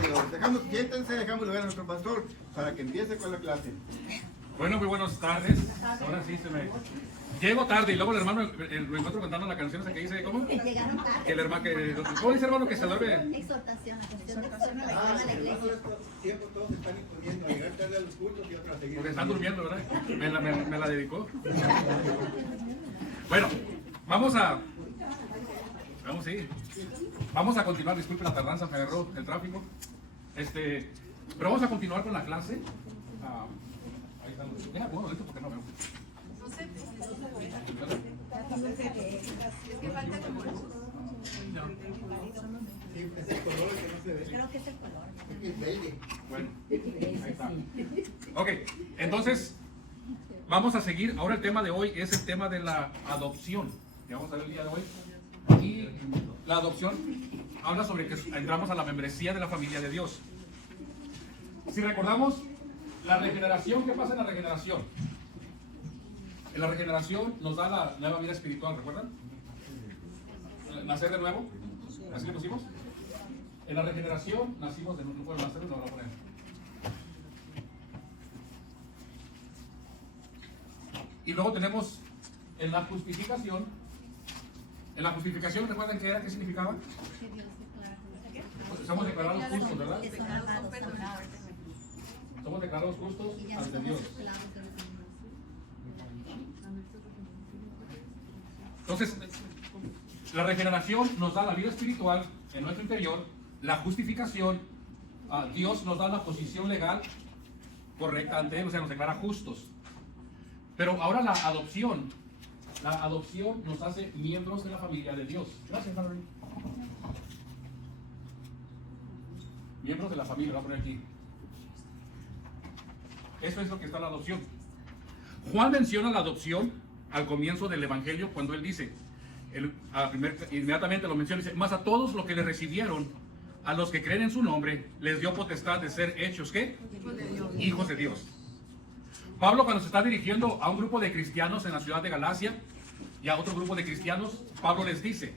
de Dios. Siéntense, dejamos lugar a nuestro pastor para que empiece con la clase. Bueno, muy buenas tardes. Ahora sí se me... Llego tarde y luego el hermano lo encuentro cantando la canción esa que dice, ¿cómo? Llegaron tarde. Que el hermano, ¿cómo dice hermano que se duerme? Exhortación, la cuestión de exhortación a la Ah, iglesia. estos tiempos todos se están imponiendo a llegar tarde a los cultos y otros a seguir. Porque están durmiendo, ¿verdad? Me la dedicó. Bueno, vamos a continuar. Disculpe la tardanza, me agarró el tráfico. Pero vamos a continuar con la clase. Ahí estamos. Deja, bueno, esto porque no veo. Es que falta como luz. Sí, es el color que no se ve. Creo que es el color. Es verde. Bueno, ahí está. Ok, entonces vamos a seguir. Ahora el tema de hoy es el tema de la adopción. Que vamos a ver el día de hoy. Y la adopción habla sobre que entramos a la membresía de la familia de Dios. Si recordamos la regeneración, ¿qué pasa en la regeneración? En la regeneración nos da la nueva vida espiritual, ¿recuerdan? Nacer de nuevo, así le pusimos. En la regeneración nacimos de nuevo, bueno, nacer de nuevo, lo voy a poner. Y luego tenemos en la justificación. En la justificación, ¿recuerdan qué era? ¿Qué significaba? Que Dios declara. Somos declarados justos, ¿verdad? Que son amados, amados. Somos declarados justos Y ya ante somos Dios. esclavos de los demás. Entonces, la regeneración nos da la vida espiritual en nuestro interior, la justificación, Dios nos da la posición legal correcta ante Él, o sea, nos declara justos. Pero ahora la adopción nos hace miembros de la familia de Dios. Gracias, Valerie. Miembros de la familia, lo voy a poner aquí. Eso es lo que está en la adopción. Juan menciona la adopción al comienzo del Evangelio cuando él dice, inmediatamente lo menciona, dice, mas a todos los que le recibieron, a los que creen en su nombre, les dio potestad de ser hechos, ¿qué? Hijos de Dios. Pablo, cuando se está dirigiendo a un grupo de cristianos en la ciudad de Galacia y a otro grupo de cristianos, Pablo les dice,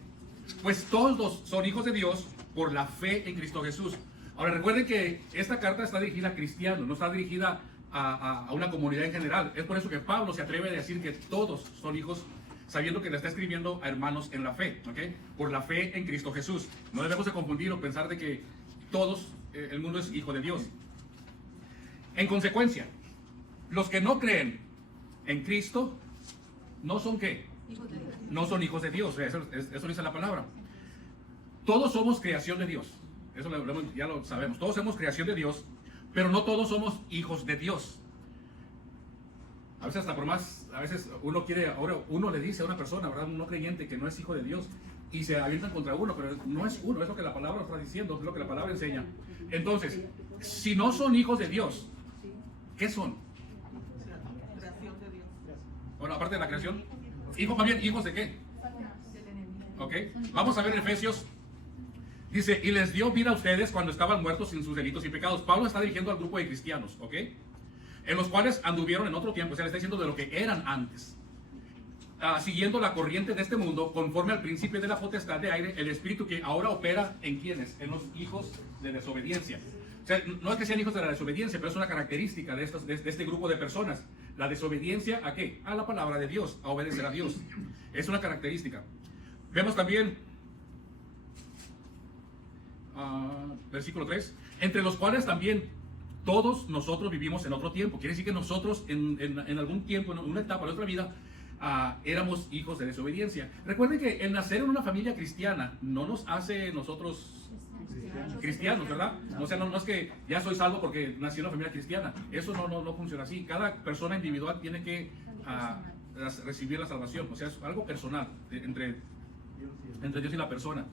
pues todos son hijos de Dios por la fe en Cristo Jesús. Ahora recuerden que esta carta está dirigida a cristianos, no está dirigida a una comunidad en general. Es por eso que Pablo se atreve a decir que todos son hijos, sabiendo que le está escribiendo a hermanos en la fe, ¿ok? Por la fe en Cristo Jesús. No debemos de confundir o pensar de que todos, el mundo es hijo de Dios. En consecuencia, los que no creen en Cristo no son ¿qué? No son hijos de Dios. Eso dice la palabra. Todos somos creación de Dios. Eso ya lo sabemos. Todos somos creación de Dios, pero no todos somos hijos de Dios. A veces hasta por más, a veces uno le dice a una persona, ¿verdad? Un no creyente que no es hijo de Dios y se avientan contra uno, pero no es uno, es lo que la palabra está diciendo, es lo que la palabra enseña. Entonces, si no son hijos de Dios, ¿qué son? Creación de Dios. Bueno, aparte de la creación, ¿hijos de qué? Ok, vamos a ver Efesios. Dice, y les dio vida a ustedes cuando estaban muertos en sus delitos y pecados. Pablo está dirigiendo al grupo de cristianos, ¿ok? En los cuales anduvieron en otro tiempo, o sea, le está diciendo de lo que eran antes. Siguiendo la corriente de este mundo, conforme al principio de la potestad de aire, el espíritu que ahora opera en quienes, en los hijos de desobediencia. O sea, no es que sean hijos de la desobediencia, pero es una característica de este grupo de personas. La desobediencia, ¿a qué? A la palabra de Dios, a obedecer a Dios. Es una característica. Vemos también versículo 3, entre los cuales también todos nosotros vivimos en otro tiempo. Quiere decir que nosotros en algún tiempo, en una etapa de nuestra vida, éramos hijos de desobediencia. Recuerden que el nacer en una familia cristiana no nos hace nosotros cristianos, ¿verdad? O sea, no es que ya soy salvo porque nací en una familia cristiana. Eso no funciona así. Cada persona individual tiene que recibir la salvación. O sea, es algo personal entre Dios y la persona.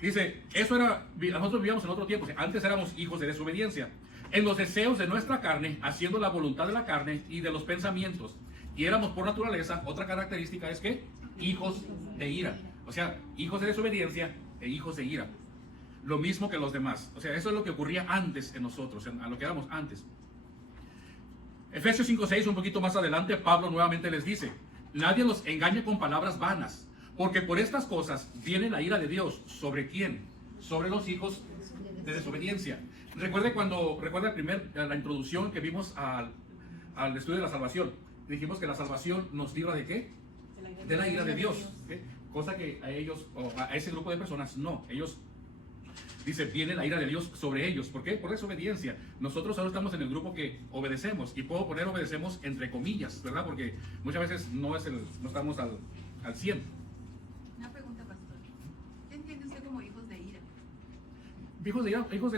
Dice, nosotros vivíamos en otro tiempo, o sea, antes éramos hijos de desobediencia, en los deseos de nuestra carne, haciendo la voluntad de la carne y de los pensamientos, y éramos por naturaleza, otra característica es que, hijos de ira, o sea, hijos de desobediencia e hijos de ira, lo mismo que los demás, o sea, eso es lo que ocurría antes en nosotros, a lo que éramos antes. Efesios 5:6, un poquito más adelante, Pablo nuevamente les dice, nadie los engañe con palabras vanas, porque por estas cosas viene la ira de Dios. ¿Sobre quién? Sobre los hijos De desobediencia. Recuerda la introducción que vimos al estudio de la salvación. Dijimos que la salvación nos libra ¿de qué? De la ira de Dios. ¿Okay? Cosa que a ellos, o a ese grupo de personas, no. Ellos, dice, viene la ira de Dios sobre ellos. ¿Por qué? Por desobediencia. Nosotros ahora estamos en el grupo que obedecemos. Y puedo poner obedecemos entre comillas, ¿verdad? Porque muchas veces no estamos al 100. Una pregunta, pastor. ¿Qué entiende usted como hijos de ira? Hijos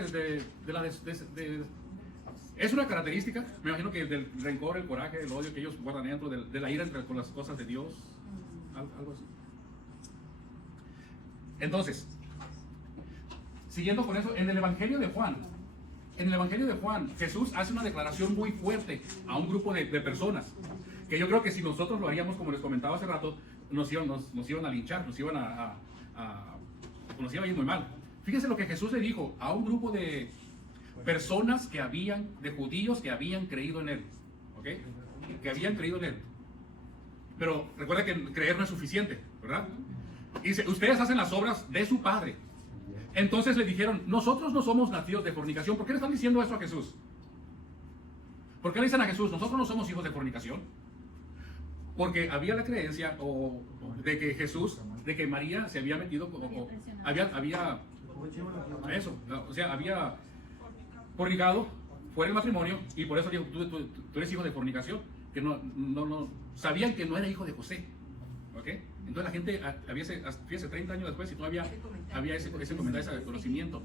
es una característica, me imagino que del rencor, el coraje, el odio que ellos guardan dentro de la ira con las cosas de Dios, algo así. Entonces, siguiendo con eso, en el Evangelio de Juan, Jesús hace una declaración muy fuerte a un grupo de personas, que yo creo que si nosotros lo haríamos, como les comentaba hace rato, nos iban a linchar, nos iba a ir muy mal. Fíjense lo que Jesús le dijo a un grupo de personas de judíos que habían creído en Él. ¿Ok? Que habían creído en Él. Pero recuerda que creer no es suficiente, ¿verdad? Dice, ustedes hacen las obras de su padre. Entonces le dijeron, nosotros no somos nacidos de fornicación. ¿Por qué le están diciendo eso a Jesús? ¿Por qué le dicen a Jesús, nosotros no somos hijos de fornicación? Porque había la creencia de que Jesús, de que María se había metido, había fornicado fuera del matrimonio, y por eso dijo, tú eres hijo de fornicación, que no sabían que no era hijo de José. ¿Ok? Entonces la gente, fíjese, 30 años después, y todavía había ese comentario, ese conocimiento.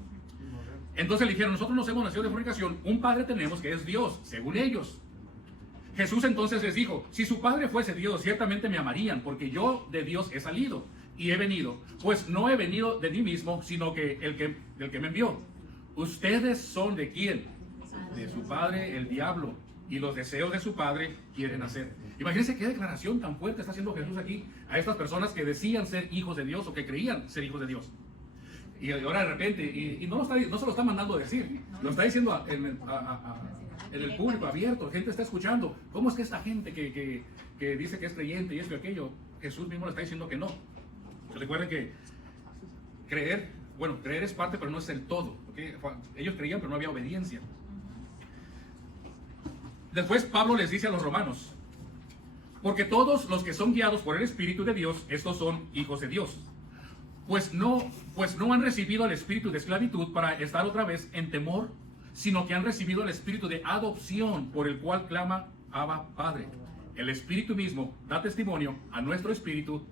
Entonces le dijeron, nosotros no hemos nacido de fornicación, un padre tenemos que es Dios, según ellos. Jesús entonces les dijo, si su padre fuese Dios, ciertamente me amarían, porque yo de Dios he salido y he venido. Pues no he venido de mí mismo, sino que el que me envió. ¿Ustedes son de quién? De su padre, el diablo, y los deseos de su padre quieren hacer. Imagínense qué declaración tan fuerte está haciendo Jesús aquí a estas personas que decían ser hijos de Dios o que creían ser hijos de Dios. Y ahora de repente, y no se lo está mandando a decir, lo está diciendo en el público abierto, gente está escuchando. ¿Cómo es que esta gente que dice que es creyente y esto y aquello, Jesús mismo le está diciendo que no? Recuerden que creer es parte, pero no es el todo. ¿Okay? Ellos creían, pero no había obediencia. Después Pablo les dice a los romanos, porque todos los que son guiados por el Espíritu de Dios, estos son hijos de Dios. Pues no han recibido el espíritu de esclavitud para estar otra vez en temor, sino que han recibido el espíritu de adopción, por el cual clama Abba, Padre. El Espíritu mismo da testimonio a nuestro espíritu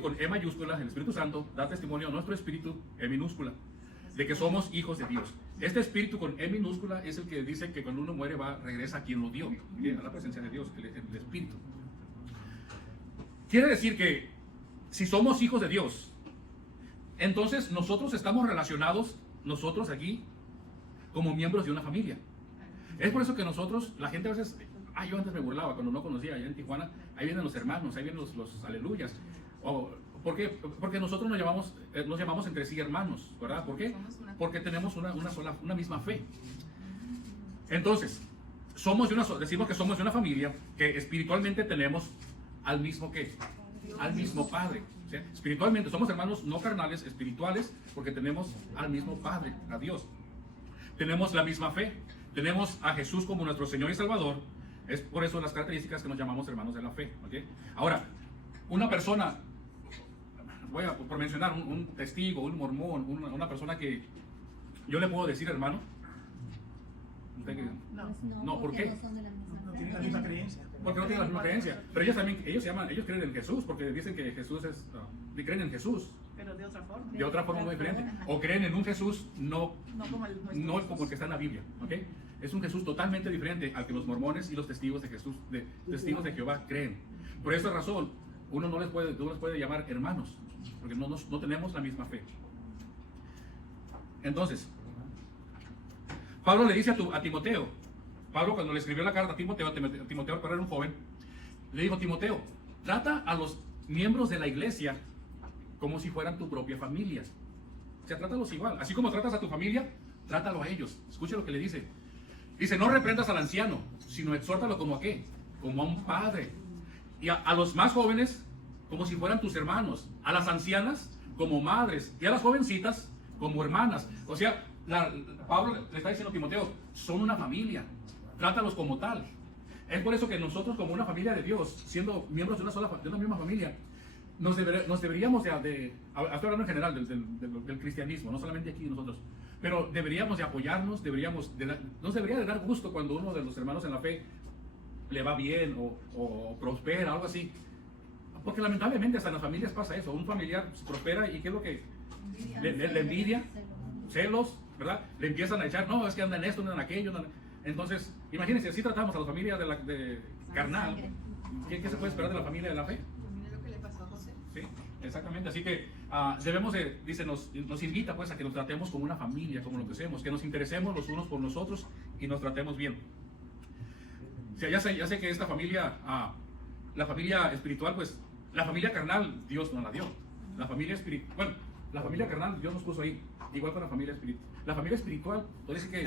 con E mayúscula, el Espíritu Santo da testimonio a nuestro espíritu, E minúscula, de que somos hijos de Dios. Este espíritu con E minúscula es el que dice que cuando uno muere regresa a quien lo dio, a la presencia de Dios, el espíritu. Quiere decir que si somos hijos de Dios, entonces nosotros estamos relacionados, nosotros aquí, como miembros de una familia. Es por eso que nosotros, la gente a veces, yo antes me burlaba cuando no conocía allá en Tijuana, ahí vienen los hermanos, ahí vienen los aleluyas. ¿Por qué? Porque nosotros nos llamamos entre sí hermanos, ¿verdad? ¿Por qué? Porque tenemos una misma fe. Entonces, decimos que somos de una familia que espiritualmente tenemos al mismo Padre. ¿Sí? Espiritualmente somos hermanos no carnales, espirituales, porque tenemos al mismo Padre, a Dios. Tenemos la misma fe, tenemos a Jesús como nuestro Señor y Salvador. Es por eso las características que nos llamamos hermanos de la fe. ¿Okay? Ahora, una persona, por mencionar un testigo, un mormón, una persona que yo le puedo decir hermano. No, ¿por qué? No tienen la misma creencia. Porque no tienen la misma creencia. Pero ellos creen en Jesús, porque dicen que Jesús creen en Jesús. Pero de otra forma. De otra forma muy diferente. O creen en un Jesús no como el que está en la Biblia. ¿Okay? Es un Jesús totalmente diferente al que los mormones y los testigos de Jesús, testigos de Jehová creen. Por esa razón, uno no les puede llamar hermanos, porque no tenemos la misma fe. Entonces, Pablo le dice a Timoteo, Pablo cuando le escribió la carta a Timoteo para era un joven, le dijo: Timoteo, trata a los miembros de la iglesia como si fueran tu propia familia. O sea, trátalos igual. Así como tratas a tu familia, trátalo a ellos. Escuche lo que le dice. Dice: no reprendas al anciano, sino exhórtalo como a qué, como a un padre. Y a los más jóvenes, como si fueran tus hermanos. A las ancianas, como madres. Y a las jovencitas, como hermanas. O sea, Pablo le está diciendo a Timoteo, son una familia, trátalos como tal. Es por eso que nosotros, como una familia de Dios, siendo miembros de una misma familia, nos deberíamos estoy hablando en general del cristianismo, no solamente aquí nosotros, pero deberíamos de apoyarnos, nos debería de dar gusto cuando uno de los hermanos en la fe le va bien o prospera, algo así. Porque lamentablemente hasta en las familias pasa eso, un familiar prospera y ¿qué es lo que? Le envidia, celos, ¿verdad? Le empiezan a echar, no, es que andan esto, andan aquello. Entonces, imagínense, así tratamos a la familia de carnal. ¿Qué se puede esperar de la familia de la fe? Mira lo que le pasó a José. Sí, exactamente. Así que dice, nos invita pues a que nos tratemos como una familia, como lo que hacemos, que nos interesemos los unos por nosotros y nos tratemos bien. O sea, ya sé que esta familia, la familia espiritual, pues, la familia carnal, Dios nos la dio. La familia espiritual, bueno, la familia carnal, Dios nos puso ahí, igual con la familia espiritual. La familia espiritual, pues dice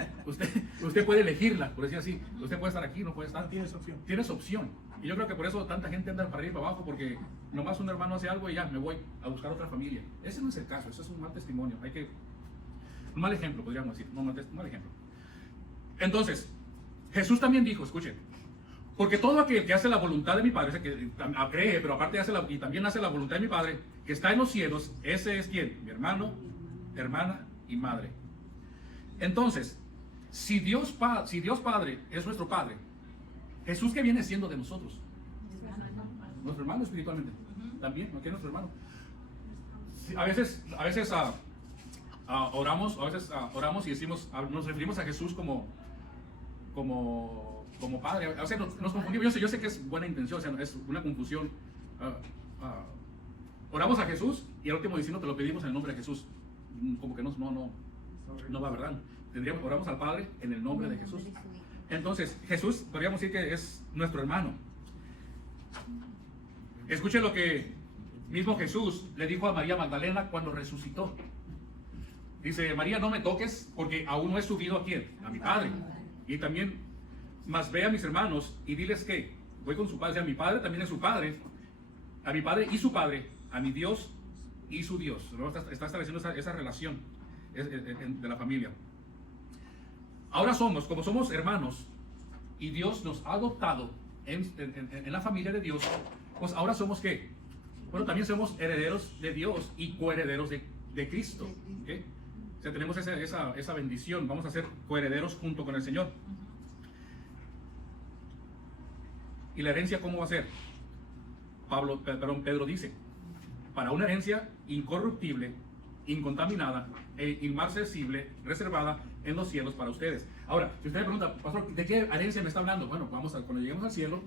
que usted puede elegirla, por decir así. Usted puede estar aquí, no puede estar. Tienes opción. Tienes opción. Y yo creo que por eso tanta gente anda para arriba y para abajo, porque nomás un hermano hace algo y ya me voy a buscar otra familia. Ese no es el caso, eso es un mal testimonio. Un mal ejemplo, podríamos decir. No, un mal ejemplo. Entonces, Jesús también dijo, escuchen, porque todo aquel que hace la voluntad de mi Padre, ese que cree, pero aparte y también hace la voluntad de mi Padre, que está en los cielos, ese es quien, mi hermano, hermana y madre. Entonces, si Dios Padre es nuestro Padre, Jesús, ¿qué viene siendo de nosotros? Nuestro hermano espiritualmente. También, ¿no? ¿Qué es nuestro hermano? Sí, a veces oramos y decimos, nos referimos a Jesús como Padre. O sea, nos confundimos. Yo sé que es buena intención, o sea, es una confusión. Oramos a Jesús y al último diciendo te lo pedimos en el nombre de Jesús. Como que no va, ¿verdad? Oramos al Padre en el nombre de Jesús. Entonces, Jesús, podríamos decir que es nuestro hermano. Escuche lo que mismo Jesús le dijo a María Magdalena cuando resucitó. Dice, María, no me toques porque aún no he subido ¿a quién? A mi Padre. Y también, más ve a mis hermanos y diles que voy con su Padre. O sea, mi Padre también es su Padre. A mi Padre y su Padre, a mi Dios y su Dios. ¿No? Está estableciendo esa relación de la familia. Ahora como somos hermanos y Dios nos ha adoptado en la familia de Dios, pues ahora somos ¿qué? Bueno, también somos herederos de Dios y coherederos de Cristo. ¿Okay? O sea, tenemos esa bendición, vamos a ser coherederos junto con el Señor. ¿Y la herencia cómo va a ser? Pedro dice, para una herencia incorruptible, incontaminada e inmarcesible, reservada en los cielos para ustedes. Ahora, si usted me pregunta, pastor, ¿de qué herencia me está hablando? Bueno, cuando lleguemos al cielo,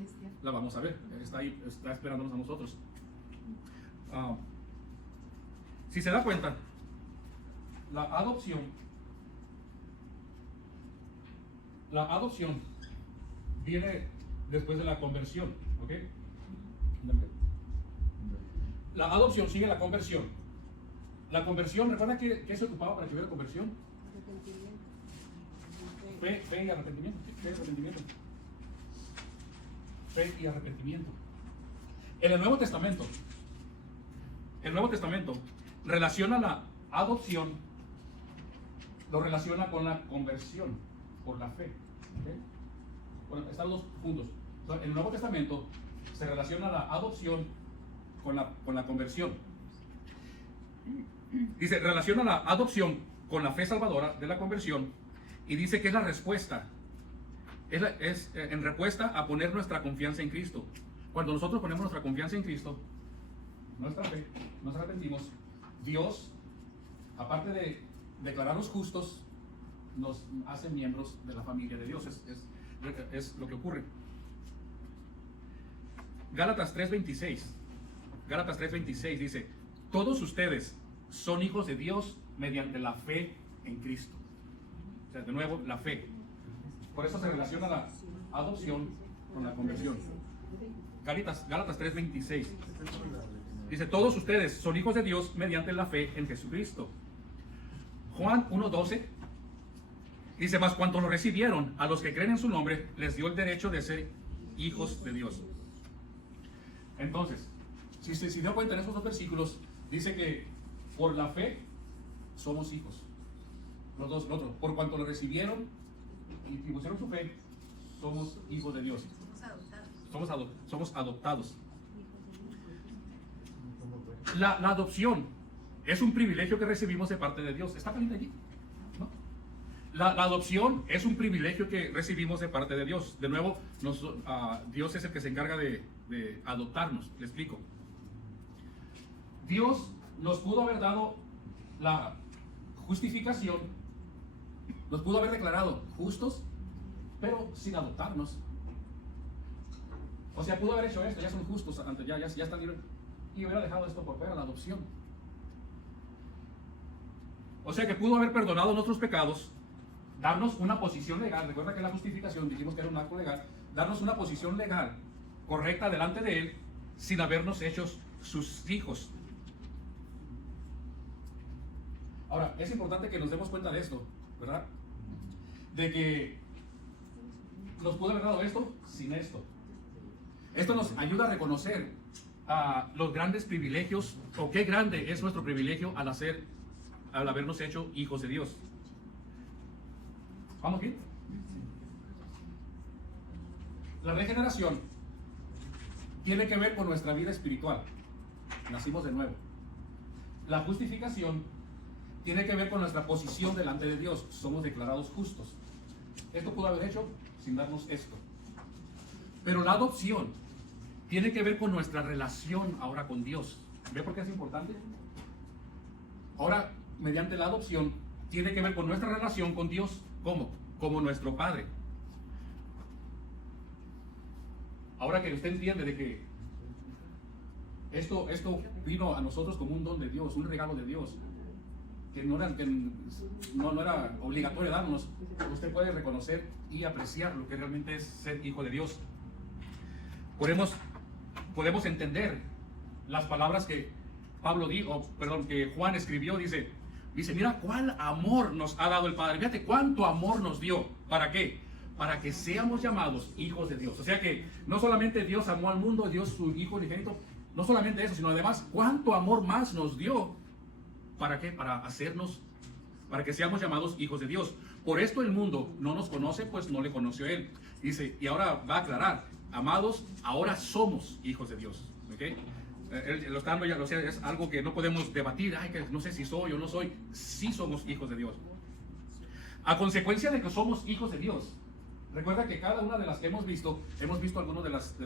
la vamos a ver. Está ahí, está esperándonos a nosotros. Si se da cuenta, la adopción viene después de la conversión, ¿ok? La adopción sigue la conversión. La conversión, ¿recuerda qué se ocupaba para que hubiera conversión? Fe y arrepentimiento. Fe y arrepentimiento. En el Nuevo Testamento relaciona la adopción, lo relaciona con la conversión, por la fe. ¿Okay? Bueno, están los puntos. En el Nuevo Testamento se relaciona la adopción con la conversión. Dice, relaciona la adopción con la fe salvadora de la conversión y dice que es la respuesta. Es en respuesta a poner nuestra confianza en Cristo. Cuando nosotros ponemos nuestra confianza en Cristo, nuestra fe, nos arrepentimos, Dios, aparte de declararnos justos, nos hace miembros de la familia de Dios. Es lo que ocurre. Gálatas 3:26 dice, todos ustedes son hijos de Dios mediante la fe en Cristo. O sea, de nuevo, la fe. Por eso se relaciona la adopción con la conversión. Gálatas 3:26 dice, todos ustedes son hijos de Dios mediante la fe en Jesucristo. Juan 1:12 dice, más cuanto lo recibieron, a los que creen en su nombre, les dio el derecho de ser hijos de Dios. Entonces, si se dio cuenta en esos dos versículos, dice que por la fe somos hijos. Los dos, los otros, por cuanto lo recibieron y pusieron su fe, somos hijos de Dios. Somos adoptados. Somos adoptados. La adopción es un privilegio que recibimos de parte de Dios. ¿Está caliente allí? ¿No? La adopción es un privilegio que recibimos de parte de Dios. De nuevo, Dios es el que se encarga de adoptarnos. Le explico. Dios nos pudo haber dado la justificación, nos pudo haber declarado justos, pero sin adoptarnos. O sea, pudo haber hecho esto, ya son justos, ya están libres, y hubiera dejado esto por fuera, la adopción. O sea que pudo haber perdonado nuestros pecados, darnos una posición legal. Recuerda que la justificación dijimos que era un acto legal, darnos una posición legal correcta delante de Él, sin habernos hecho sus hijos. Ahora, es importante que nos demos cuenta de esto, ¿verdad? De que nos pudo haber dado esto sin esto. Esto nos ayuda a reconocer los grandes privilegios, o qué grande es nuestro privilegio al habernos hecho hijos de Dios. ¿Vamos bien? La regeneración tiene que ver con nuestra vida espiritual. Nacimos de nuevo. La justificación tiene que ver con nuestra posición delante de Dios. Somos declarados justos. Esto pudo haber hecho sin darnos esto. Pero la adopción tiene que ver con nuestra relación ahora con Dios. ¿Ve por qué es importante? Ahora, mediante la adopción, tiene que ver con nuestra relación con Dios. ¿Cómo? Como nuestro Padre. Ahora que usted entiende de que esto vino a nosotros como un don de Dios, un regalo de Dios, que no era obligatorio darnos, usted puede reconocer y apreciar lo que realmente es ser hijo de Dios. Podemos entender las palabras que que Juan escribió. Dice, mira cuál amor nos ha dado el Padre. Fíjate cuánto amor nos dio. ¿Para qué? Para que seamos llamados hijos de Dios. O sea que no solamente Dios amó al mundo, Dios su Hijo unigénito, no solamente eso, sino además cuánto amor más nos dio. ¿Para qué? Para que seamos llamados hijos de Dios. Por esto el mundo no nos conoce, pues no le conoció a Él. Dice, y ahora va a aclarar, amados, ahora somos hijos de Dios. ¿Okay? Lo está dando ya, o sea, es algo que no podemos debatir. Ay, que no sé si soy o no soy. Sí somos hijos de Dios. A consecuencia de que somos hijos de Dios, recuerda que cada una de las que hemos visto algunas de las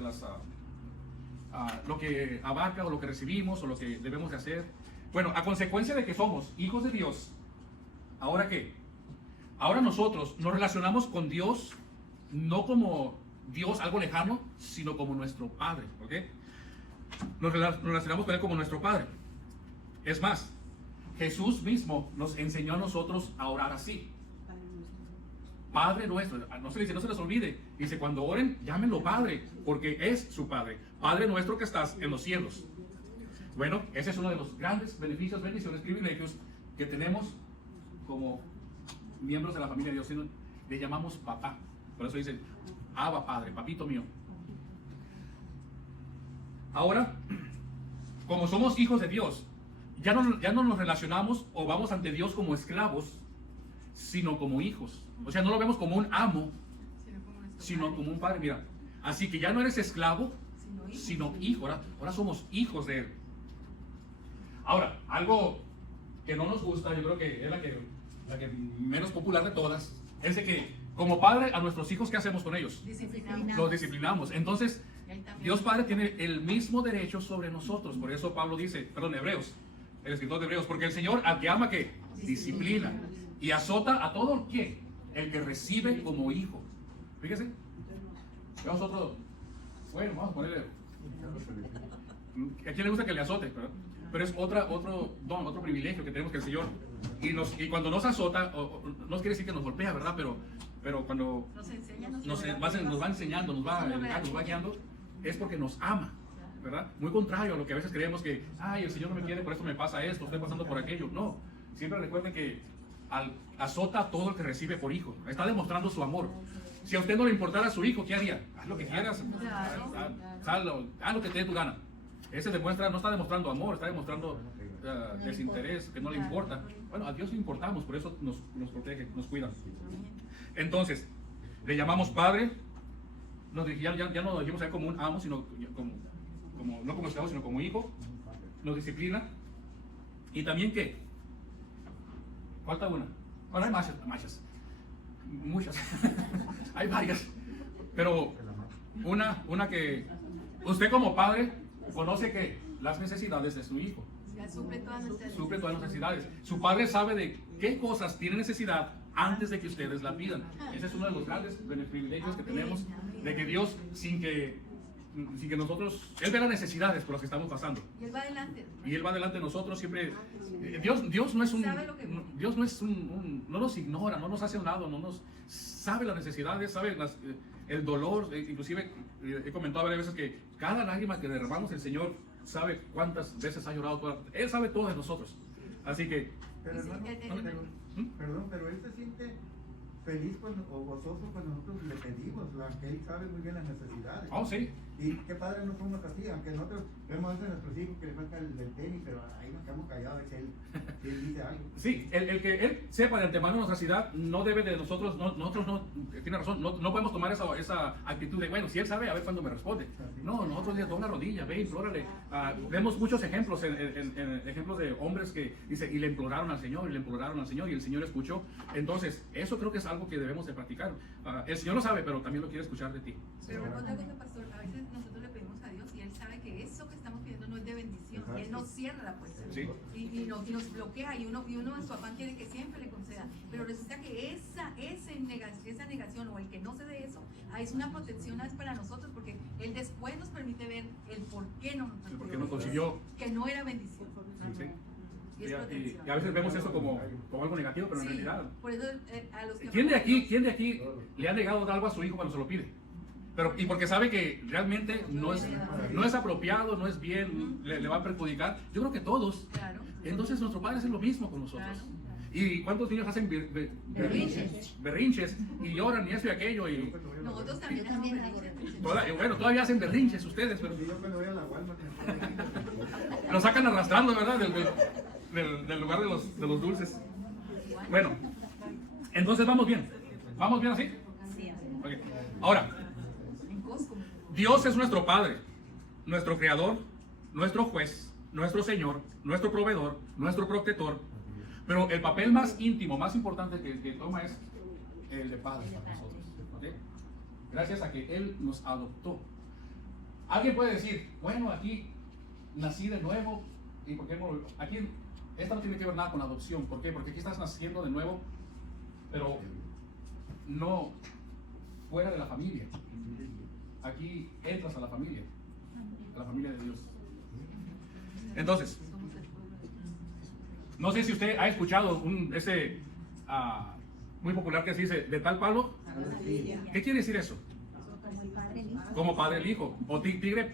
lo que abarca o lo que recibimos o lo que debemos de hacer. Bueno, a consecuencia de que somos hijos de Dios, ¿ahora qué? Ahora nosotros nos relacionamos con Dios no como Dios, algo lejano, sino como nuestro Padre. ¿Ok? Nos relacionamos con Él como nuestro Padre. Es más, Jesús mismo nos enseñó a nosotros a orar así. Padre nuestro, no se les olvide. Dice, cuando oren, llámenlo Padre, porque es su Padre. Padre nuestro que estás en los cielos. Bueno, ese es uno de los grandes beneficios, bendiciones, privilegios que tenemos como miembros de la familia de Dios. Le llamamos papá. Por eso dicen, Abba Padre, papito mío. Ahora, como somos hijos de Dios, ya no nos relacionamos o vamos ante Dios como esclavos, sino como hijos. O sea, no lo vemos como un amo, sino como un padre. Mira, así que ya no eres esclavo, sino hijo. Ahora somos hijos de Él. Ahora, algo que no nos gusta, yo creo que es la que menos popular de todas, es de que como padre a nuestros hijos, ¿qué hacemos con ellos? Los disciplinamos. Entonces, Dios Padre tiene el mismo derecho sobre nosotros. Por eso Pablo dice, Hebreos, el escritor de Hebreos, porque el Señor al que ama, ¿qué? Disciplina. Y azota a todo el que recibe como hijo. Fíjese. Veamos otro. Bueno, vamos a ponerle. ¿A quién le gusta que le azote? ¿Verdad? Pero es otro don, otro privilegio que tenemos que el Señor. Y cuando nos azota, no quiere decir que nos golpea, ¿verdad? Pero cuando nos va enseñando, nos va guiando, es porque nos ama, ¿verdad? Muy contrario a lo que a veces creemos que, ay, el Señor no me quiere, por eso me pasa esto, estoy pasando por aquello. No, siempre recuerden que azota a todo el que recibe por hijo. Está demostrando su amor. Si a usted no le importara a su hijo, ¿qué haría? Haz lo que quieras, haz lo que te dé tu gana. ese demuestra, no está demostrando amor, está demostrando desinterés, que no le importa. Bueno, a Dios le importamos, por eso nos protege, nos cuida. Entonces, le llamamos Padre, ya no lo dijimos a él como un amo, sino no como esclavo, sino como hijo, nos disciplina. Y también que, falta una, bueno, hay muchas, hay varias, pero una que usted como padre conoce que las necesidades de su hijo, Ya suple todas nuestras suple todas las necesidades. Su padre sabe de qué cosas tiene necesidad antes de que ustedes la pidan. Ese es uno de los grandes privilegios que tenemos, de que Dios, sin que nosotros, Él ve las necesidades por las que estamos pasando. Y Él va adelante. Y Él va delante de nosotros siempre. Dios no es un, Dios no es no nos ignora, no nos hace a un lado, sabe las necesidades, sabe el dolor. Inclusive he comentado varias veces que cada lágrima que derramamos, el Señor sabe cuántas veces ha llorado. Él sabe todo de nosotros. Así que, Pero hermano, perdón, pero él se siente feliz o gozoso cuando nosotros le pedimos, que él sabe muy bien las necesidades. oh sí, Y qué padre no somos así, aunque nosotros vemos a nuestros hijos que les falta el tenis, pero ahí nos quedamos callados de que él dice algo. sí, el que Él sepa de antemano nuestra necesidad no debe de nosotros, nosotros no, tiene razón, no podemos tomar esa actitud de, bueno, si Él sabe, a ver cuándo me responde. No, nosotros le dobla la rodilla, ve, implórale. Vemos muchos ejemplos, ejemplos de hombres que dice, y le imploraron al Señor, y el Señor escuchó. Entonces, eso creo que es algo que debemos de practicar. El Señor lo sabe, pero también lo quiere escuchar de ti. Pero otra cosa, pastor, a veces nosotros le pedimos a Dios y Él sabe que eso que estamos pidiendo no es de bendición. Y Él nos cierra la puerta. Sí. Y nos bloquea y uno en su afán quiere que siempre le conceda. Pero resulta que esa negación o el que no se dé eso, es una protección para nosotros porque Él después nos permite ver el por qué no nos Porque no consiguió. que no era bendición. Sí. Y es protección. Y a veces vemos eso como algo negativo, pero en Sí, realidad. por eso a los que ¿Quién de aquí le ha negado algo a su hijo cuando se lo pide? Y porque sabe que realmente no es apropiado, no es bien, le va a perjudicar. Yo creo que todos. Claro. Entonces nuestro Padre hace lo mismo con nosotros. Claro. ¿Y cuántos niños hacen berrinches y lloran y eso y aquello? Y Nosotros también hacemos berrinches. todavía hacen berrinches ustedes, pero Y yo cuando voy a la Walmart lo sacan arrastrando, ¿verdad? Del lugar de los dulces. Bueno, entonces vamos bien. ¿Vamos bien así? Okay. Ahora, En Costco. Dios es nuestro Padre, nuestro Creador, nuestro Juez, nuestro Señor, nuestro Proveedor, nuestro Protector. Pero el papel más íntimo, más importante que toma es el de Padre para nosotros. ¿Okay? Gracias a que Él nos adoptó. Alguien puede decir, bueno, aquí nací de nuevo. ¿Y por qué no? Aquí, esta no tiene que ver nada con la adopción. ¿Por qué? Porque aquí estás naciendo de nuevo, pero no fuera de la familia. Aquí entras a la familia de Dios. Entonces, no sé si usted ha escuchado ese muy popular que se dice, de tal palo. ¿Qué quiere decir eso? Como padre el hijo. O tigre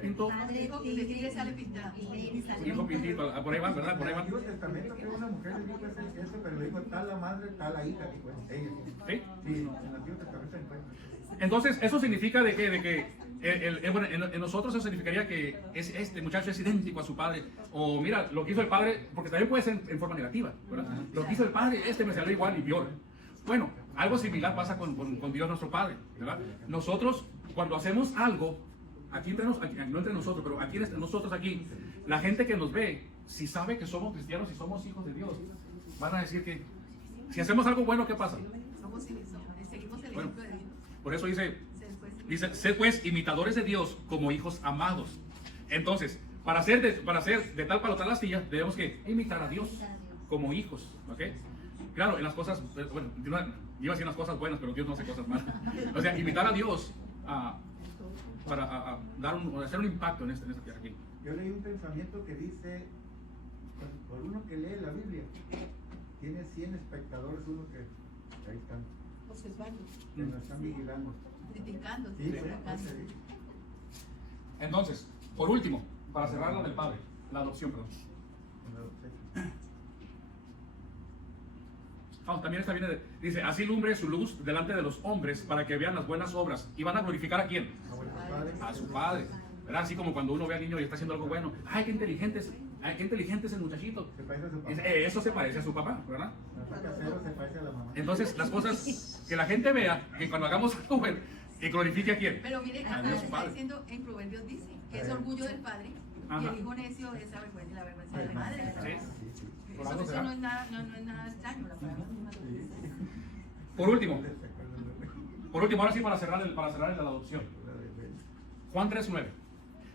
pinto. Dijo que de tigre sale pintado. Hijo pintito. Por ahí van, ¿verdad? Por ahí En el van. Antiguo Testamento que una mujer le dijo eso, pero le dijo tal la madre, tal la hija, dijo ella. ¿Sí? Sí, en el Antiguo Testamento se encuentra. Entonces, eso significa de que en nosotros eso significaría que este muchacho es idéntico a su padre. O mira, lo que hizo el padre, porque también puede ser en forma negativa, ¿verdad? Lo que hizo el padre, me salió igual y peor. Bueno, algo similar pasa con Dios nuestro Padre, ¿verdad? Nosotros, cuando hacemos algo, no entre nosotros, pero aquí nosotros aquí, la gente que nos ve, si sabe que somos cristianos y somos hijos de Dios, van a decir que si hacemos algo bueno, ¿qué pasa? Seguimos el Bueno, ejemplo de Dios. por eso dice, sed pues imitadores de Dios como hijos amados. Entonces, para ser de tal palo tal astilla, debemos que imitar a Dios como hijos, ¿ok? Claro, en las cosas, bueno, iba a decir unas cosas buenas, pero Dios no hace cosas malas. O sea, imitar a Dios para hacer un impacto en esta tierra aquí. Yo leí un pensamiento que dice, por uno que lee la Biblia, tiene 100 espectadores, uno que ahí están, Observando, que nos están vigilando. criticando, Sí, atacando. Entonces, por último, para cerrar lo del Padre, la adopción, perdón. También esta viene dice, así lumbre su luz delante de los hombres para que vean las buenas obras y van a glorificar a quién, a su Padre, ¿verdad? Así como cuando uno ve al niño y está haciendo algo bueno, ¡ay, qué inteligente es el muchachito! Se parece a su papá. Eso se parece a su papá, ¿verdad? El casero se parece a la mamá. Entonces, las cosas que la gente vea, que cuando hagamos algo bueno, que glorifique a quién. Pero mire, A acá Dios está Padre. diciendo, en Proverbios dice que es orgullo del padre y Ajá. el hijo necio es la vergüenza de la madre. Sí. Sí, sí. Por algo Eso será. no es nada, no es nada extraño, la palabra misma lo dice. Por último, ahora sí para cerrar el de la adopción. Juan 3:9.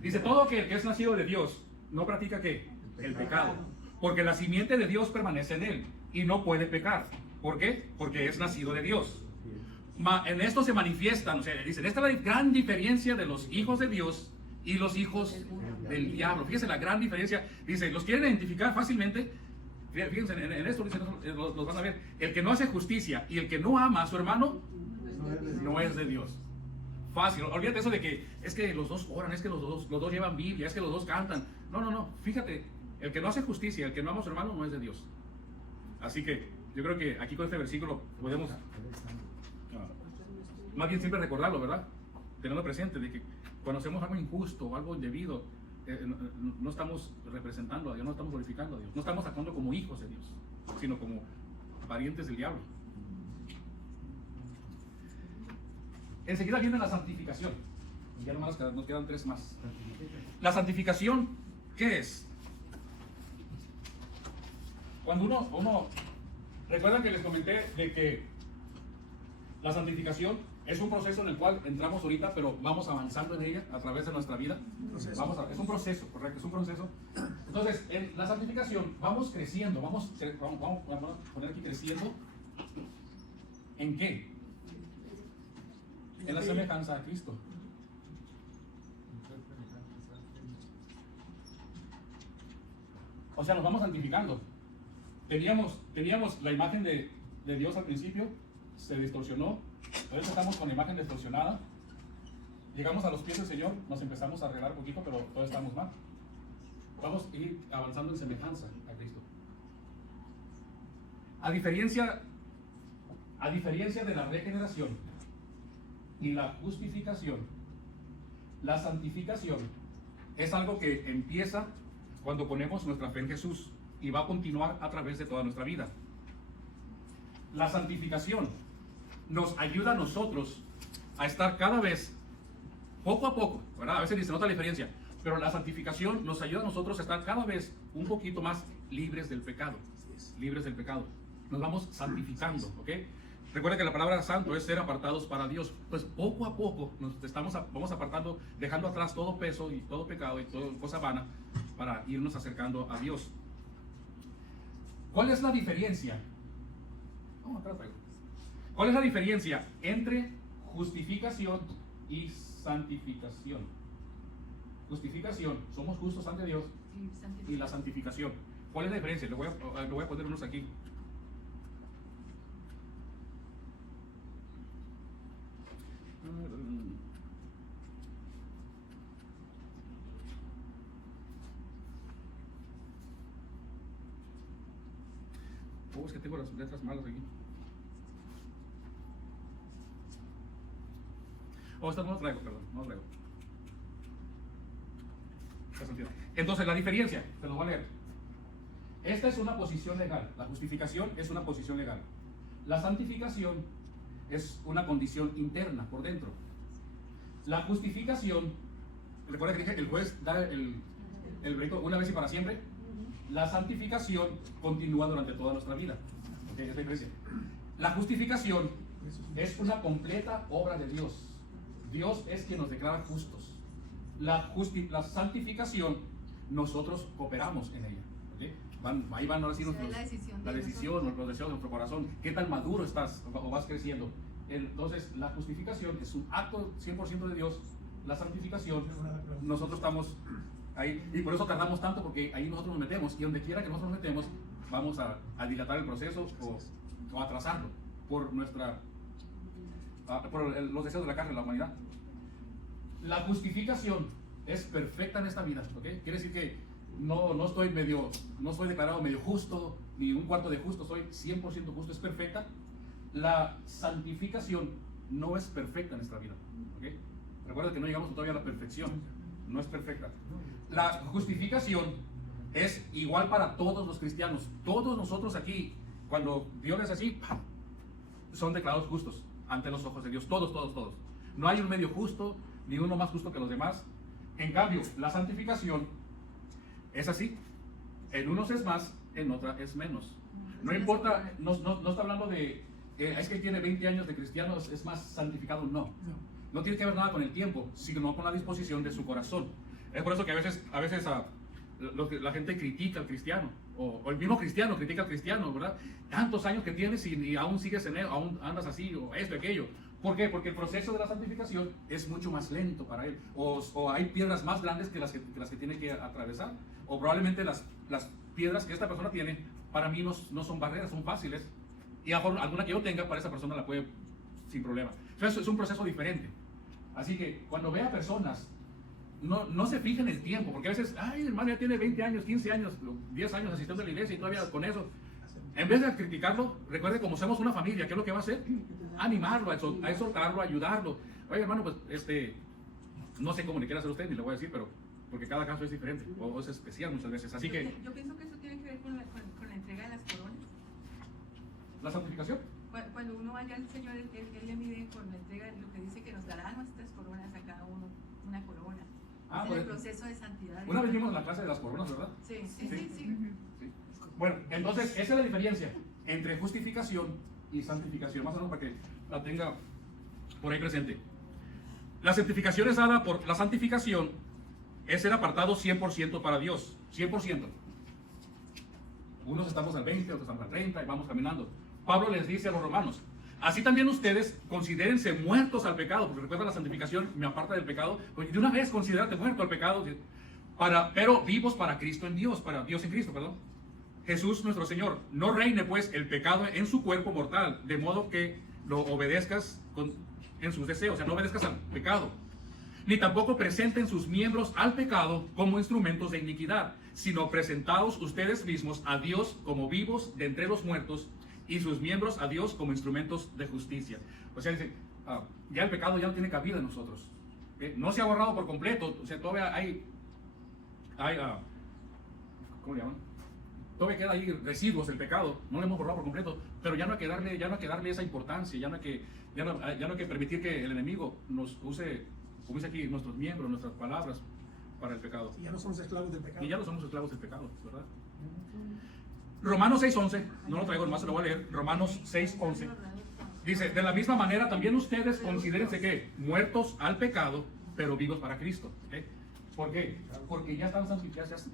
Dice, todo aquel que es nacido de Dios no practica ¿qué? El pecado. Porque la simiente de Dios permanece en él y no puede pecar. ¿Por qué? Porque es nacido de Dios. En esto se manifiestan, o sea, dicen, esta es la gran diferencia de los hijos de Dios y los hijos del diablo. Fíjense la gran diferencia. Dice, los quieren identificar fácilmente. Fíjense, en esto dicen, los van a ver. El que no hace justicia y el que no ama a su hermano no es de Dios. Fácil, olvídate eso de que es que los dos oran, es que los dos llevan Biblia, es que los dos cantan. No, fíjate, el que no hace justicia, el que no ama a su hermano no es de Dios. Así que yo creo que aquí con este versículo podemos más bien siempre recordarlo, ¿verdad? Teniendo presente de que cuando hacemos algo injusto o algo indebido, no estamos representando a Dios, no estamos glorificando a Dios, no estamos actuando como hijos de Dios, sino como parientes del diablo. Enseguida viene la santificación. Ya nomás nos quedan 3 más. La santificación, ¿qué es? Cuando uno recuerdan que les comenté de que la santificación es un proceso en el cual entramos ahorita, pero vamos avanzando en ella a través de nuestra vida. Es un proceso, correcto, es un proceso. Entonces, en la santificación vamos creciendo, vamos a poner aquí creciendo. ¿En qué? En la semejanza a Cristo. O sea, nos vamos santificando. Teníamos la imagen de Dios al principio, se distorsionó, entonces estamos con la imagen distorsionada. Llegamos a los pies del Señor, nos empezamos a arreglar un poquito, pero todos estamos mal. Vamos a ir avanzando en semejanza a Cristo. A diferencia de la regeneración y la justificación, la santificación es algo que empieza cuando ponemos nuestra fe en Jesús y va a continuar a través de toda nuestra vida. La santificación nos ayuda a nosotros a estar cada vez, poco a poco, ¿verdad? A veces se nota la diferencia, pero la santificación nos ayuda a nosotros a estar cada vez un poquito más libres del pecado. Libres del pecado. Nos vamos santificando, ¿ok? Recuerda que la palabra santo es ser apartados para Dios. Pues poco a poco vamos apartando, dejando atrás todo peso y todo pecado y toda cosa vana para irnos acercando a Dios. ¿Cuál es la diferencia? ¿Cuál es la diferencia entre justificación y santificación? Justificación, somos justos ante Dios, y la santificación. ¿Cuál es la diferencia? Le voy a poner unos aquí. Es que tengo las letras malas aquí. Estas no las traigo, perdón, no las traigo. Entonces, la diferencia, te lo voy a leer. Esta es una posición legal. La justificación es una posición legal. La santificación es una condición interna, por dentro. La justificación, recuerda que dije, el juez da el veredicto una vez y para siempre. La santificación continúa durante toda nuestra vida. ¿Okay? Es la diferencia. La justificación es una completa obra de Dios. Dios es quien nos declara justos. La santificación, nosotros cooperamos en ella. ¿Okay? Ahí van ahora sí la decisión, los deseos de nuestro corazón. ¿Qué tan maduro estás o vas creciendo? Entonces, la justificación es un acto 100% de Dios. La santificación, nosotros estamos ahí, y por eso tardamos tanto, porque ahí nosotros nos metemos, y donde quiera que nosotros nos metemos, vamos a dilatar el proceso o atrasarlo por los deseos de la carne, de la humanidad. La justificación es perfecta en esta vida, ¿ok? Quiere decir que no estoy declarado medio justo, ni un cuarto de justo, soy 100% justo, es perfecta. La santificación no es perfecta en nuestra vida, ¿ok? Recuerda que no llegamos todavía a la perfección, no es perfecta. La justificación es igual para todos los cristianos. Todos nosotros aquí, cuando Dios es así, ¡pam!, son declarados justos ante los ojos de Dios. Todos, todos, todos. No hay un medio justo, ni uno más justo que los demás. En cambio, la santificación es así. En unos es más, en otra es menos. No importa, no está hablando de, es que tiene 20 años de cristiano, es más santificado. No. No tiene que ver nada con el tiempo, sino con la disposición de su corazón. Es por eso que a veces la gente critica al cristiano, o el mismo cristiano critica al cristiano, ¿verdad? Tantos años que tienes y aún sigues en él, aún andas así, o esto, aquello. ¿Por qué? Porque el proceso de la santificación es mucho más lento para él, o hay piedras más grandes que las que tiene que atravesar, o probablemente las piedras que esta persona tiene, para mí no son barreras, son fáciles, y a lo mejor alguna que yo tenga, para esa persona la puede sin problema. Entonces es un proceso diferente. Así que cuando vea personas, no se fijen en el tiempo, porque a veces, ay, hermano, ya tiene 20 años, 15 años, 10 años asistiendo a la iglesia y todavía con eso. En vez de criticarlo, recuerde, como somos una familia, ¿qué es lo que va a hacer? Animarlo, a exhortarlo, a ayudarlo. Oye, hermano, pues, no sé cómo le quiera hacer usted, ni le voy a decir, pero porque cada caso es diferente, o es especial muchas veces. Así que, Yo pienso que eso tiene que ver con la entrega de las coronas. la santificación. Cuando uno vaya al Señor, él le mide con la entrega de lo que dice que nos dará nuestras coronas a cada uno, una corona. Ah, es pues, el proceso de santidad. Una vez vimos la clase de las coronas, ¿verdad? Sí. Sí. Bueno, entonces esa es la diferencia entre justificación y santificación, más o menos para que la tenga por ahí presente. La santificación es dada por la santificación, es ser apartado 100% para Dios, 100%. Unos estamos al 20, otros estamos al 30 y vamos caminando. Pablo les dice a los romanos, así también ustedes considérense muertos al pecado, porque recuerda, la santificación me aparta del pecado. De una vez considérate muerto al pecado, pero vivos para Cristo en Dios, para Dios en Cristo, perdón. Jesús nuestro Señor, no reine pues el pecado en su cuerpo mortal, de modo que lo obedezcas en sus deseos, o sea, no obedezcas al pecado, ni tampoco presenten sus miembros al pecado como instrumentos de iniquidad, sino presentaos ustedes mismos a Dios como vivos de entre los muertos, y sus miembros a Dios como instrumentos de justicia. O sea, dice, ya el pecado ya no tiene cabida en nosotros. ¿Okay? No se ha borrado por completo, o sea, todavía hay ¿cómo le llaman? Todavía queda ahí residuos del pecado, no lo hemos borrado por completo, pero ya no hay que darle esa importancia, ya no hay que permitir que el enemigo nos use, como dice aquí, nuestros miembros, nuestras palabras para el pecado. Y ya no somos esclavos del pecado. Y ya no somos esclavos del pecado, ¿verdad? Romanos 6:11, no lo traigo más, se lo voy a leer. Romanos 6:11 dice, de la misma manera también ustedes considérense que muertos al pecado, pero vivos para Cristo. ¿Okay? ¿Por qué? Porque ya están santificados.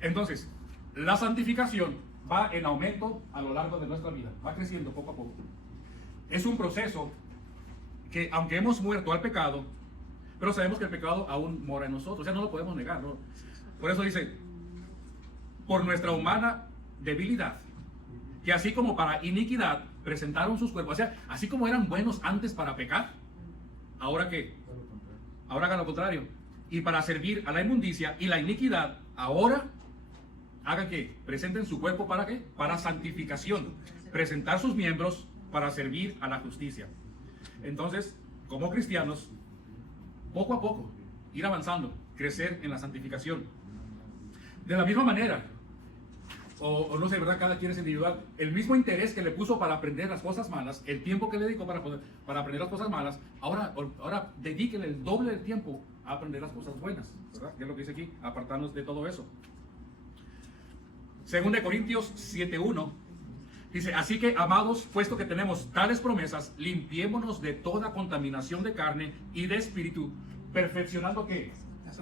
Entonces, la santificación va en aumento a lo largo de nuestra vida, va creciendo poco a poco. Es un proceso que, aunque hemos muerto al pecado, pero sabemos que el pecado aún mora en nosotros, o sea, no lo podemos negar, ¿no? Por eso dice, por nuestra humana debilidad, que así como para iniquidad presentaron sus cuerpos, o sea, así como eran buenos antes para pecar, ahora ¿qué? Ahora hagan lo contrario. Y para servir a la inmundicia y la iniquidad, ahora hagan que presenten su cuerpo para ¿qué? Para santificación, presentar sus miembros para servir a la justicia. Entonces, como cristianos, poco a poco, ir avanzando, crecer en la santificación. De la misma manera, o no sé, ¿verdad? Cada quien es individual. El mismo interés que le puso para aprender las cosas malas, el tiempo que le dedicó para aprender las cosas malas, ahora dedíquenle el doble del tiempo a aprender las cosas buenas, ¿verdad? Que es lo que dice aquí, apartarnos de todo eso. Según de Corintios 7:1, dice, así que, amados, puesto que tenemos tales promesas, limpiémonos de toda contaminación de carne y de espíritu, perfeccionando ¿qué?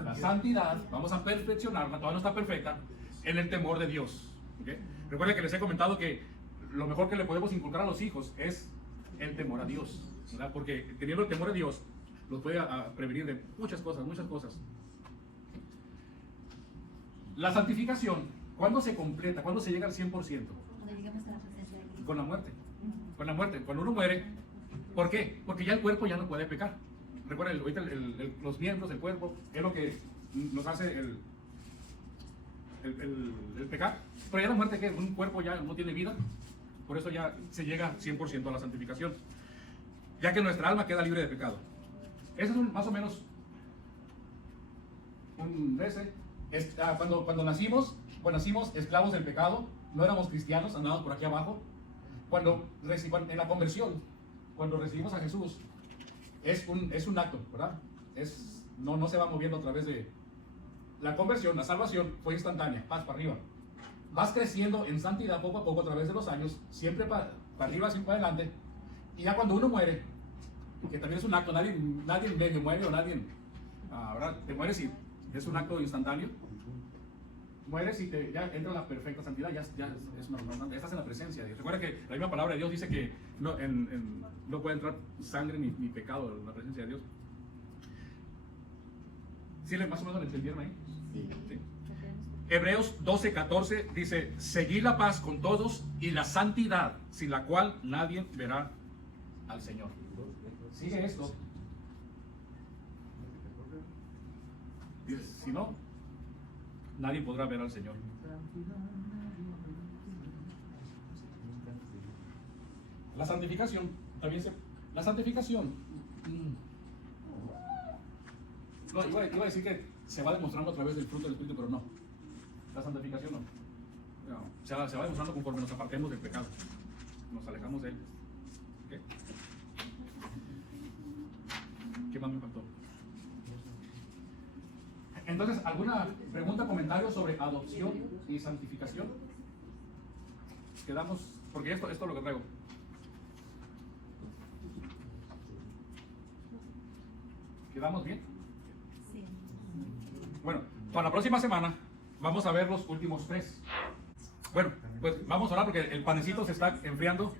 La santidad. Vamos a perfeccionarla, todavía no está perfecta, en el temor de Dios. ¿Okay? Recuerden que les he comentado que lo mejor que le podemos inculcar a los hijos es el temor a Dios, ¿verdad? Porque teniendo el temor a Dios los puede prevenir de muchas cosas, muchas cosas. La santificación, ¿cuándo se completa? ¿Cuándo se llega al 100%? Con la muerte. Con la muerte. Cuando uno muere, ¿por qué? Porque ya el cuerpo ya no puede pecar. Recuerden, ahorita los miembros del cuerpo es lo que nos hace el pecar. Pero ya la muerte, que un cuerpo ya no tiene vida, por eso ya se llega 100% a la santificación, ya que nuestra alma queda libre de pecado. Ese es más o menos un cuando nacimos esclavos del pecado, no éramos cristianos, andábamos por aquí abajo. En la conversión, cuando recibimos a Jesús, es un acto, ¿verdad? No se va moviendo a través de la conversión. La salvación fue instantánea, paz para arriba. Vas creciendo en santidad poco a poco a través de los años, siempre para arriba, siempre para adelante. Y ya cuando uno muere, que también es un acto, nadie medio muere o nadie, ¿verdad? Te mueres y es un acto instantáneo. Mueres y ya entra en la perfecta santidad, ya es una constante. Estás en la presencia de Dios. Recuerda que la misma palabra de Dios dice que no puede entrar sangre ni pecado en la presencia de Dios. ¿Sí más o menos lo entendieron ahí? Sí. Hebreos 12:14 dice: seguid la paz con todos y la santidad, sin la cual nadie verá al Señor. Sigue esto. Dice, si no, nadie podrá ver al Señor. La santificación también la santificación. No, iba a decir que se va demostrando a través del fruto del Espíritu, pero no. La santificación no. Se va demostrando conforme nos apartemos del pecado. Nos alejamos de él. ¿Okay? ¿Qué más me faltó? Entonces, ¿alguna pregunta, comentario sobre adopción y santificación? Quedamos, porque esto es lo que traigo. ¿Quedamos bien? Sí. Bueno, para la próxima semana vamos a ver los últimos 3. Bueno, pues vamos a orar porque el panecito se está enfriando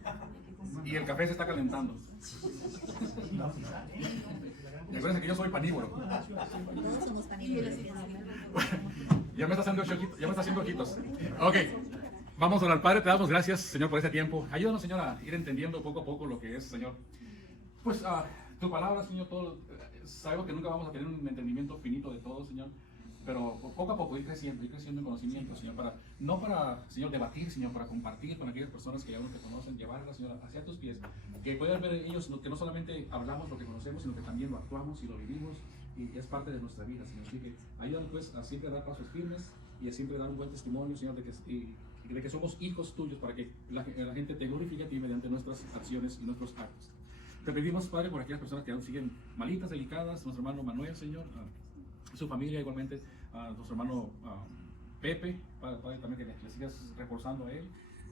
y el café se está calentando. Y acuérdense que yo soy panívoro. Todos somos panívoros. Ya me está haciendo ojitos. Ok, vamos a orar. Padre, te damos gracias, Señor, por este tiempo. Ayúdanos, Señor, a ir entendiendo poco a poco lo que es, Señor. Pues tu palabra, Señor, sabemos que nunca vamos a tener un entendimiento finito de todo, Señor. Pero poco a poco ir creciendo en conocimiento, Señor, no para, Señor, debatir, Señor, para compartir con aquellas personas que aún te conocen, llevarlas, Señor, hacia tus pies, que puedan ver ellos que no solamente hablamos lo que conocemos, sino que también lo actuamos y lo vivimos, y es parte de nuestra vida, Señor. Así que ayúdanos, pues, a siempre dar pasos firmes y a siempre dar un buen testimonio, Señor, de que somos hijos tuyos, para que la gente te glorifique a ti mediante nuestras acciones y nuestros actos. Te pedimos, Padre, por aquellas personas que aún siguen malitas, delicadas, nuestro hermano Manuel, Señor, su familia igualmente, a nuestro hermano Pepe, Padre, también que le sigas reforzando a él,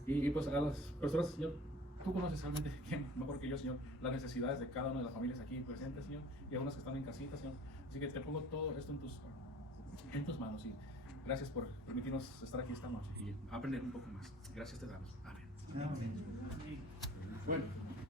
y pues a las personas, Señor, tú conoces realmente, ¿quién mejor que yo, Señor, las necesidades de cada una de las familias aquí presentes, Señor, y algunas que están en casita, Señor. Así que te pongo todo esto en tus manos, y gracias por permitirnos estar aquí esta noche y aprender un poco más. Gracias te damos. Amén. Amén. Bueno.